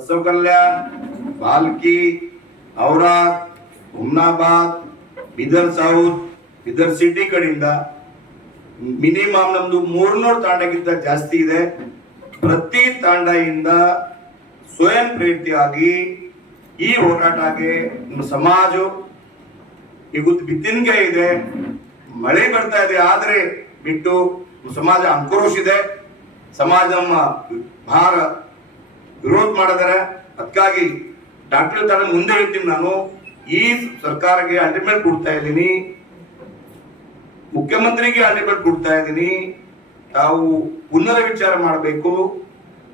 ಬಸವ ಕಲ್ಯಾಣ, Bhalki, Aurad, Humnabad, Bidar south, Bidar city ಕಡೆಯಿಂದ minimum ನಮ್ದು 300 ತಾಂಡಕ್ಕಿಂತ ಜಾಸ್ತಿ ಇದೆ. ಪ್ರತಿ ತಾಂಡದಿಂದ ಸ್ವಯಂ ಪ್ರೇರಿತವಾಗಿ ಈ ಹೋರಾಟಕ್ಕೆ ನಮ್ಮ ಸಮಾಜ ಈಗ ಬಿತ್ತಿನ್ಗೆ ಇದೆ, ಮಳೆ ಬರ್ತಾ ಇದೆ, ಆದ್ರೆ ಬಿಟ್ಟು ಸಮಾಜ ಆಕ್ರೋಶ ಇದೆ, ಸಮಾಜ ನಮ್ಮ ಭಾರ ವಿರೋಧ ಮಾಡಿದರೆ. ಅದಕ್ಕಾಗಿ ಡಾಕ್ಟರ್ ತಾನು ಮುಂದೆ ಹೇಳ್ತೀನಿ, ನಾನು ಈ ಸರ್ಕಾರಕ್ಕೆ ಅಲ್ಟಿಮೇಟ್ ಕೊಡ್ತಾ ಇದ್ದೀನಿ, ಮುಖ್ಯಮಂತ್ರಿಗೆ ಅಲ್ಟಿಮೇಟ್ ಕೊಡ್ತಾ ಇದ್ದೀನಿ. ತಾವು ಪುನರ್ ವಿಚಾರ ಮಾಡಬೇಕು,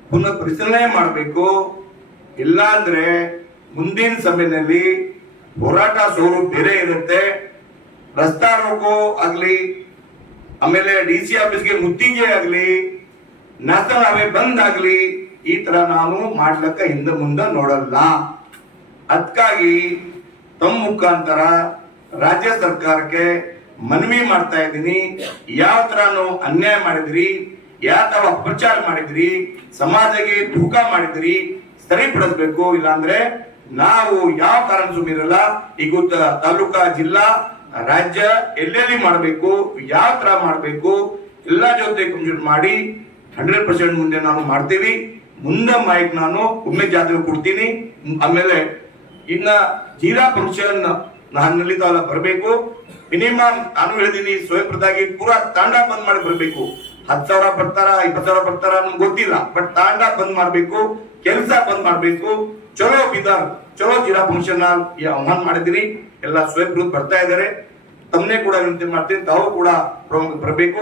ಪುನರ್ ಪರಿಶೀಲನೆ ಮಾಡಬೇಕು. ಇಲ್ಲ ಅಂದ್ರೆ ಮುಂದಿನ ಸಮಯದಲ್ಲಿ ಹೋರಾಟ ಸ್ವರೂಪ ಬೇರೆ ಇರುತ್ತೆ. ರಸ್ತಾ ರೋಕೋ ಆಗ್ಲಿ, ಆಮೇಲೆ DC ಆಫೀಸ್ಗೆ ಮುತ್ತಿಗೆ ಆಗ್ಲಿ, ನ್ಯಾಷನಲ್ ಹೈವೇ ಬಂದ್ ಆಗ್ಲಿ, ಈ ತರ ನಾವು ಮಾಡ್ಲಕ್ಕ ಹಿಂದೆ ಮುಂದೆ ನೋಡಲ್ಲ. ಅದಕ್ಕಾಗಿ ತಮ್ಮ ಮುಖಾಂತರ ರಾಜ್ಯ ಸರ್ಕಾರಕ್ಕೆ ಮನವಿ ಮಾಡ್ತಾ ಇದ್ದೀನಿ. ಯಾವ ತರ ಅನ್ಯಾಯ ಮಾಡಿದ್ರಿ, ಯಾವ ತರ ಅಪಪ್ರಚಾರ ಮಾಡಿದ್ರಿ, ಸಮಾಜಕ್ಕೆ ಧೂಕ ಮಾಡಿದ್ರಿ, ಸರಿಪಡಿಸ್ಬೇಕು. ಇಲ್ಲಾಂದ್ರೆ ನಾವು ಯಾವ ಕಾರಣ ಸುಮ್ಮಿರಲ್ಲ. ಈಗ ತಾಲೂಕಾ, ಜಿಲ್ಲಾ, ರಾಜ್ಯ ಎಲ್ಲೆಲ್ಲಿ ಮಾಡಬೇಕು, ಯಾವ ತರ ಮಾಡಬೇಕು, ಎಲ್ಲ ಜೊತೆ ಕಂಪ್ಲೀಟ್ ಮಾಡಿ 100% ಮುಂದೆ ನಾನು ಮಾಡ್ತೀವಿ. ಮುಂದೆ ಮೈಕ್ ನಾನು ಒಮ್ಮೆ ಜಾತ್ರೆ ಕೊಡ್ತೀನಿ. ಆಮೇಲೆ ಇನ್ನ ಜೀರಾ ಫಂಕ್ಷನ್ ನನ್ನಲ್ಲಿ ಬರಬೇಕು. ಮಿನಿಮಮ್ ನಾನು ಹೇಳಿದೀನಿ, ಸ್ವಯಂಪ್ರದಾಗಿ ಪೂರಾ ತಾಂಡ ಬಂದ್ ಮಾಡಿ ಬರ್ಬೇಕು. 10,000 ಬರ್ತಾರ, 20,000 ಬರ್ತಾರ ನಮ್ಗೆ ಗೊತ್ತಿಲ್ಲ, ಬಟ್ ತಾಂಡ ಬಂದ್ ಮಾಡ್ಬೇಕು, ಕೆಲಸ ಬಂದ್ ಮಾಡ್ಬೇಕು. ಚಲೋ ಬೀದರ್, ಚಲೋ ಜೀರಾ ಫಂಕ್ಷನ್ ಆಹ್ವಾನ ಮಾಡಿದೀನಿ. ಎಲ್ಲ ಸ್ವಯಂ ಬರ್ತಾ ಇದಾರೆ. ತಮ್ಮನೇ ಕೂಡ ವಿನಂತಿ ಮಾಡ್ತೀನಿ, ತಾವು ಕೂಡ ಬರಬೇಕು.